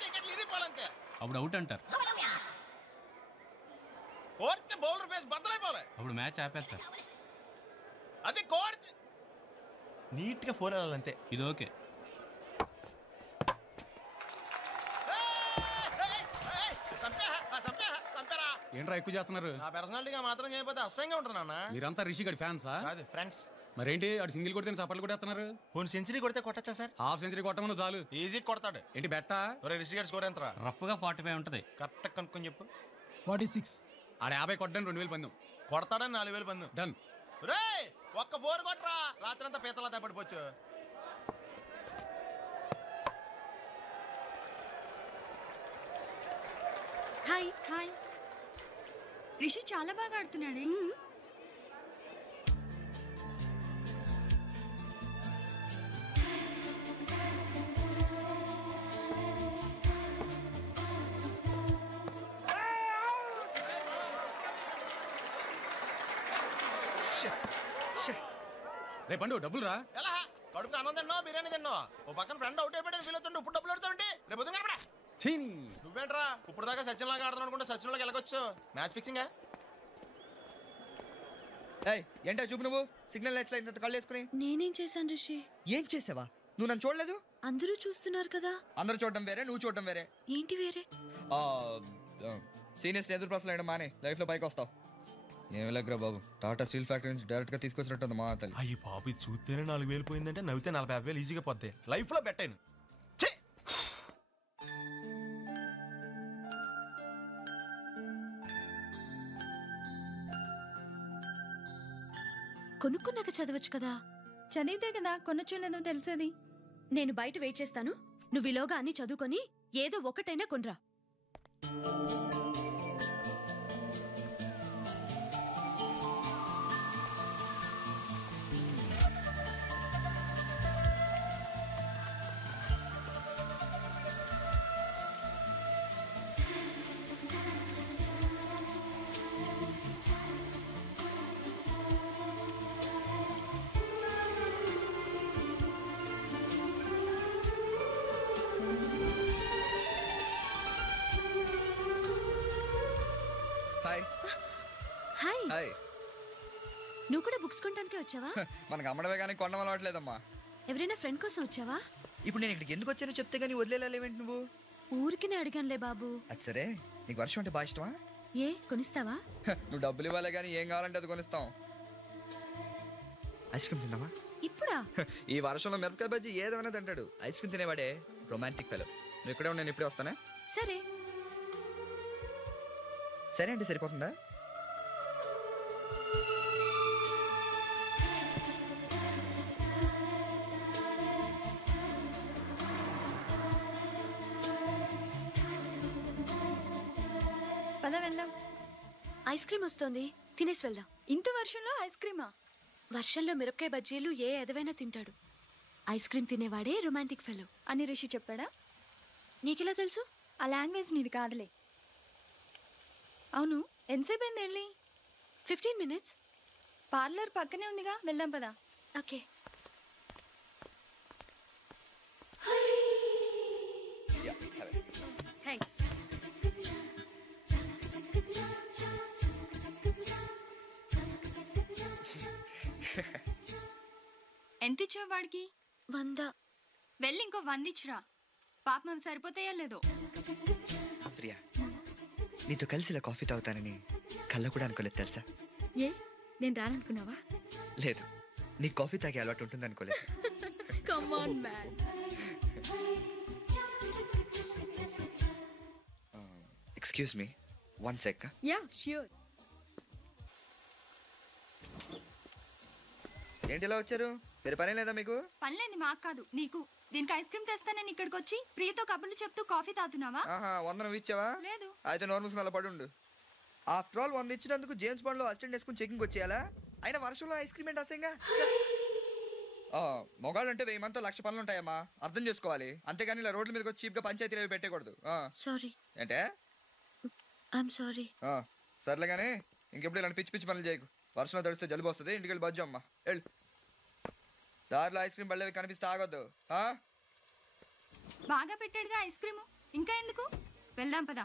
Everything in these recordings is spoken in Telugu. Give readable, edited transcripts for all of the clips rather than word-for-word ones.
వికెట్లు ఇరిపోవాలంతే. అప్పుడు అవుట్ అంటారు. కోర్తే బౌలర్ ఫేస్ బద్దలైపోవాలి. అప్పుడు మ్యాచ్ ఆపేస్తారు. అది కోర్తే నీట్ గా 4 వెళ్ళాలంతే. ఇది ఓకే. ఏంట్రా ఎక్కువ చేస్తున్నారు? నా పర్సనాలిటీగా మాత్రం చేయకపోతే అసహ్యంగా ఉంటుంది నాన్న. మీరంతా రిషి గడి ఫ్యాన్సా? కాదు, ఫ్రెండ్స్. మరేంటి ఆడు సింగిల్ కొడితే చప్పట్లు కొట్టేస్తున్నారు? పోనీ సెంచరీ కొడితే కొట్టచ్చా సార్? హాఫ్ సెంచరీ కొట్టమను చాలు. ఈజీ కొడతాడు. ఏంటి బెట్టా? రిషి గారి స్కోర్ ఎంత? రఫ్ గా 45 ఉంటది. కరెక్ట్ కనుక్కొని చెప్పు. 46. ఆడ 50 కొట్టడానికి 2000 పందెం. కొడతాడని 4000 పందెం. డన్. రే ఒక్క 4 కొట్టరా, రాత్రి అంతా పీతలా తప్పడిపోవచ్చు. Hi hi. రిషి చాలా బాగా ఆడుతున్నాడే. రే పండు డబ్బులు రా. ఎలా కడుపు అన్నం తిన్నావు, బిర్యానీ తిన్నావు. ఓ పక్కన ఫ్రెండ్ అవుట్ అయిపోయాడు ఫీల్ అవుతుంటే ఇప్పుడు డబ్బులు పెడతావుంటే రేపు పొద్దున కనపడా. నువ్వేంట్రా ఇప్పుడు దాకా సచిన్ లాగా ఆడుతున్నావు అనుకుంటే సచిన్ లాగా వెళ్ళకొచ్చు. Match fixing. ఏంటో చూపు, నువ్వు సిగ్నల్ లైట్స్ ఇంత కళ్ళు వేసుకుని. నేనేం చేశాను రిషి? ఏం చేసావా? నువ్వు నన్ను చూడలేదు? అందరూ చూస్తున్నారు కదా. అందరూ చూడడం వేరే, నువ్వు చూడడం వేరే. ఏంటి వేరే? సీనియర్స్ ఎదురు ప్రశ్నలు వేయడం మానే లైఫ్ లో పైకి వస్తావు. ఏమి లేకరా బాబు, టాటా స్టీల్ ఫ్యాక్టరీ నుంచి డైరెక్ట్ గా తీసుకొచ్చినట్టుంది మా తల్లి. అయ్యి బాబు, చూస్తేనే 4000 పోయిందంటే నవ్వితే 40,000 ఈజీగా పోతాయి. లైఫ్ లో పెట్టాను. కొనుక్కున్నాక చదవచ్చు కదా. చదివితే కదా కొనొచ్చో లేదో తెలిసేది. నేను బయట వెయిట్ చేస్తాను, నువ్వు ఈలోగా అన్ని చదువుకొని ఏదో ఒకటైనా కొనరా. హాయ్. హాయ్. నువ్వు కూడా బుక్స్ కొనడానికే వచ్చావా? మనకు అమ్మడమే కానీ కొనడం అలవాట్లేదమ్మా. ఎవరైనా ఫ్రెండ్ కోసం వచ్చావా? ఇప్పుడు నేను ఇక్కడికి ఎందుకు వచ్చానో చెప్తే గానీ వదిలేలేవేంటి నువ్వు? ఊరికినే అడిగానులే బాబు. అది సరే, నీకు వర్షం అంటే బాగా ఇష్టమా? ఏ కొనిస్తావా? నువ్వు డబ్బులు ఇవ్వాలి కానీ ఏం కావాలంటే అది కొనిస్తాం. ఐస్ క్రీమ్ తిందామా? ఇప్పుడా? ఈ వర్షంలో మిరపకాయ బజ్జీ ఏదైనా తింటాడు. ఐస్ క్రీమ్ తినేవాడే రొమాంటిక్ ఫెలో. నువ్వు ఇక్కడే నేను ఇప్పుడే వస్తానే. సరే సరే అంటే సరిపోతుందా? పద వెళ్దాం. ఐస్ క్రీమ్ వస్తోంది, తినేసి వెళ్దాం. ఇంత వర్షంలో ఐస్ క్రీమా? వర్షంలో మిరపకాయ బజ్జీలు ఏ ఎదవైనా తింటాడు. ఐస్ క్రీమ్ తినేవాడే రొమాంటిక్ ఫెలో అని రిషి చెప్పాడా? నీకెలా తెలుసు? ఆ లాంగ్వేజ్ నీది కాదులే. అవును, ఎంతసేపు అయింది వెళ్ళి? 15 minutes. పార్లర్ పక్కనే ఉందిగా, వెళ్దాం పదా. ఓకే. థ్యాంక్స్. ఎంత ఇచ్చావు వాడికి? 100. వెళ్ళి ఇంకో 100 ఇచ్చిరా. పాపం సరిపోతాయో లేదో. ప్రియా, నీతో కలిసి ఇలా కాఫీ తాగుతానని కళ్ళ కూడా అనుకోలేదు తెలుసా? ఏ నేను రాననుకున్నావా? లేదు, నీ కాఫీ తాగే అలవాటు ఉంటుంది అనుకోలేదు. Come on man. Excuse me, 1 sec. Yeah sure. ఏంటి ఇలా వచ్చారు? మీరు పని లేదా మీకు? పనిలేంది మాకు కాదు నీకు. దీనికి ఐస్ క్రీమ్ తెస్తానని ఇక్కడికి వచ్చి ప్రియతో కబుర్లు చెప్తూ కాఫీ తాగుతున్నావా? 100 నువ్వు ఇచ్చావా? లేదు. అయితే నార్మల్స్ అలా పడి ఉండు. ఆఫ్టర్ ఆల్ 100 ఇచ్చినందుకు జేమ్స్ బాండ్ లో అసిస్టెంట్ వేసుకుని చెకింగ్ వచ్చేయాలా? అయినా వర్షంలో ఐస్ క్రీమ్ ఏంటి అసహ్యంగా? మొగాళ్ళు అంటే 1000 మందితో 1,00,000 పనులు ఉంటాయమ్మా, అర్థం చేసుకోవాలి. అంతేగాని ఇలా రోడ్ల మీదకి వచ్చి చీప్ గా పంచాయతీలు అవి పెట్టకూడదు. సారీ. ఏంటే? I'm sorry. సర్లే కానీ ఇంకెప్పుడు ఇలాంటి పిచ్చి పిచ్చి పనులు చేయకు. వర్షంలో తడిస్తే జలుబు వస్తుంది. ఇంటికి వెళ్ళి బజ్జు అమ్మా. వెళ్ళు. దారిలో ఐస్ క్రీమ్ బళ్ళవి కనిపిస్తే ఆగొద్దు. బాగా పెట్టాడుగా ఐస్ క్రీము. ఇంకా ఎందుకు వెళ్దాం పదా.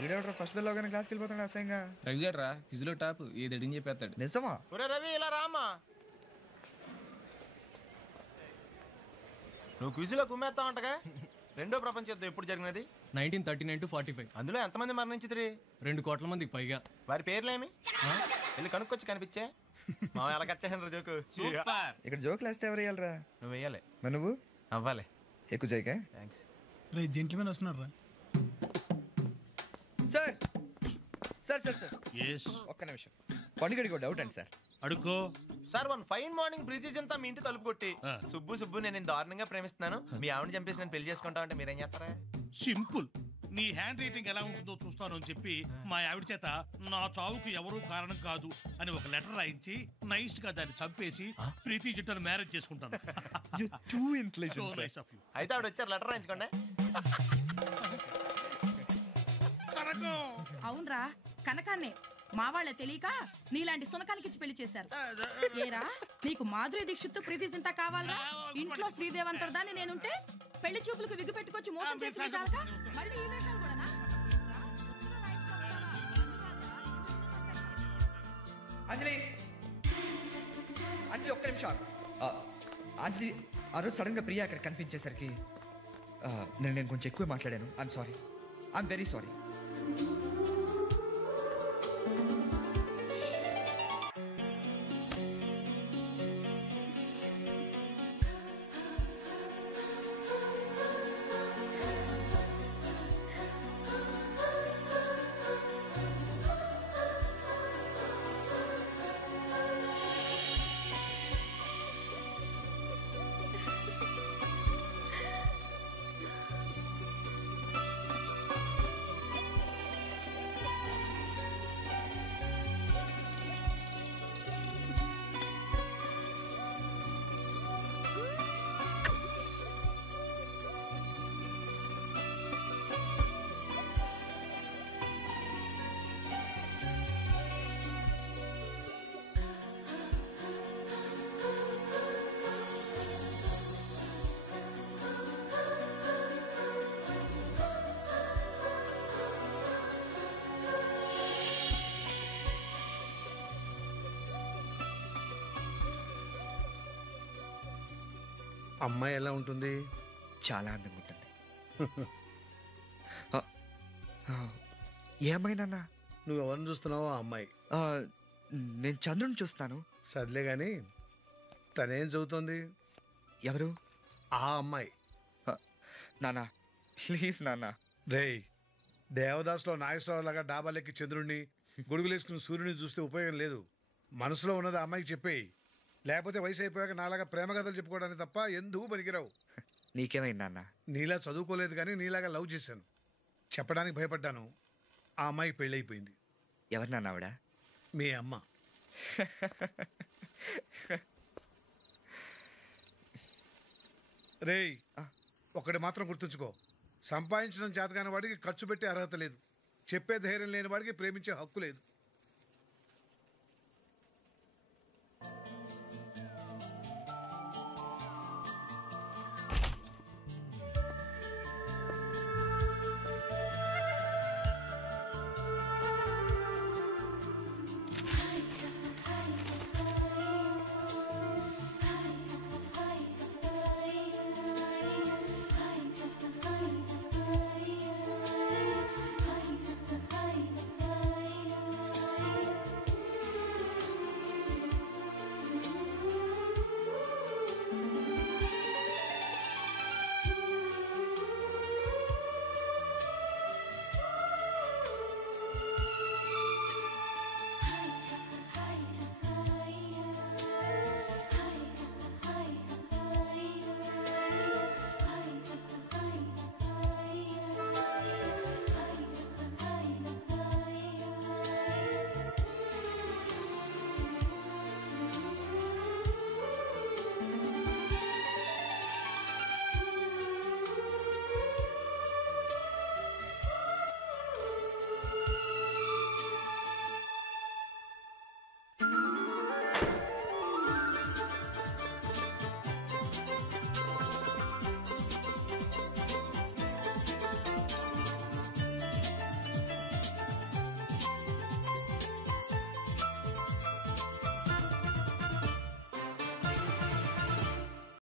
వీడేవట్రా ఫస్ట్ బెల్ అవగానే క్లాస్కి వెళ్ళిపోతాడు అసహ్యంగా. రవి గారు రా క్విజ్లో టాప్ ఏది అడిగి చెప్పేస్తాడు. నిజమా? ఒరే రవి ఇలా రామ్మా. నువ్వు క్విజ్లో కుమ్మేస్తావు అంటగా. రెండో ప్రపంచ యుద్ధం ఎప్పుడు జరిగినది? 1939 to 45. అందులో ఎంతమంది మరణించిద్రి? 2 కోట్ల మందికి పైగా. వారి పేర్లేమి? వెళ్ళి కనుక్కొచ్చి కనిపించే. మా ఎలా కచ్చాను జోకు. సూపర్. ఇక్కడ జోకులు వేస్తే ఎవరు వేయాలరా? నువ్వు వేయాలి. మరి నువ్వు అవ్వాలి. ఎక్కువ చేయకే. థ్యాంక్స్. రే జెంట్మెన్ వస్తున్నారు రా. సార్ సార్ సార్ సార్ ఒక్క నిమిషం. పండుగడికి డౌట్ అండి సార్. అడుకో sir one fine morning British అంతా మీ ఇంటి తలుపు కొట్టి సుబ్బు నేను దారుణంగా ప్రేమిస్తున్నాను, మీ ఆవిడ చంపేసి నేను పెళ్లి చేసుకుంటా అంటే మీరేం చేస్తారా? సింపుల్. నీ హ్యాండ్ రైటింగ్ ఎలా ఉంటుందో చూస్తాను అని చెప్పి మా ఆవిడ చేత నా చావుకు ఎవరూ కారణం కాదు అని ఒక లెటర్ రాయించి నైస్ గా దాన్ని చంపేసి ప్రీతి జంటను మ్యారేజ్ చేసుకుంటాను. So nice of you. అయితే ఆవిడ వచ్చారు, లెటర్ రాయించుకోండి. అవునరా కనకాన్నే మా వాళ్ళ తెలియక నీలాంటి సునకానికి పెళ్లి చేశారు. ఏరా నీకు మాధురి దీక్షిత్ ప్రీతి జింతా కావాలా? ఇంట్లో శ్రీదేవంతరదాన్ని నేనుంటే పెళ్లి చూపులకు విగ్గు పెట్టుకొచ్చి మోసం చేసింది చాలక మళ్ళీ ఈ వేషాలు కూడానా? అంజలి అంజలి ఒక్క నిమిషం. అంజలి ఆ రోజు సడన్గా ప్రియా అక్కడ కనిపించేసరికి నేను కొంచెం ఎక్కువ మాట్లాడాను. I'm sorry. I'm very sorry. అమ్మాయి ఎలా ఉంటుంది? చాలా అందంగా ఉంటుంది. ఏ అమ్మాయి నాన్న? నువ్వు ఎవరిని చూస్తున్నావో ఆ అమ్మాయి. నేను చంద్రుని చూస్తాను. సర్లే గాని తనేం చదువుతోంది? ఎవరు? ఆ అమ్మాయి. నాన్న ప్లీజ్ నాన్న. రేయ్, దేవదాస్లో నాగేశ్వరరావు లాగా డాబాలెక్కి చంద్రుడిని గొడుగులేసుకుని సూర్యుడిని చూస్తే ఉపయోగం లేదు. మనసులో ఉన్నది ఆ అమ్మాయికి చెప్పేయి. లేకపోతే వయసు అయిపోయాక నాలాగా ప్రేమ కథలు చెప్పుకోవడానికి తప్ప ఎందుకు పనికిరావు. నీకేమైంది నాన్న? నీలా చదువుకోలేదు కానీ నీలాగా లవ్ చేశాను. చెప్పడానికి భయపడ్డాను. ఆ అమ్మాయికి పెళ్ళైపోయింది. ఎవరు నాన్న ఆవిడ? మీ అమ్మ. రేయ్, ఒకటి మాత్రం గుర్తుంచుకో, సంపాదించడం చేతకాని వాడికి ఖర్చు పెట్టే అర్హత లేదు, చెప్పే ధైర్యం లేని వాడికి ప్రేమించే హక్కు లేదు.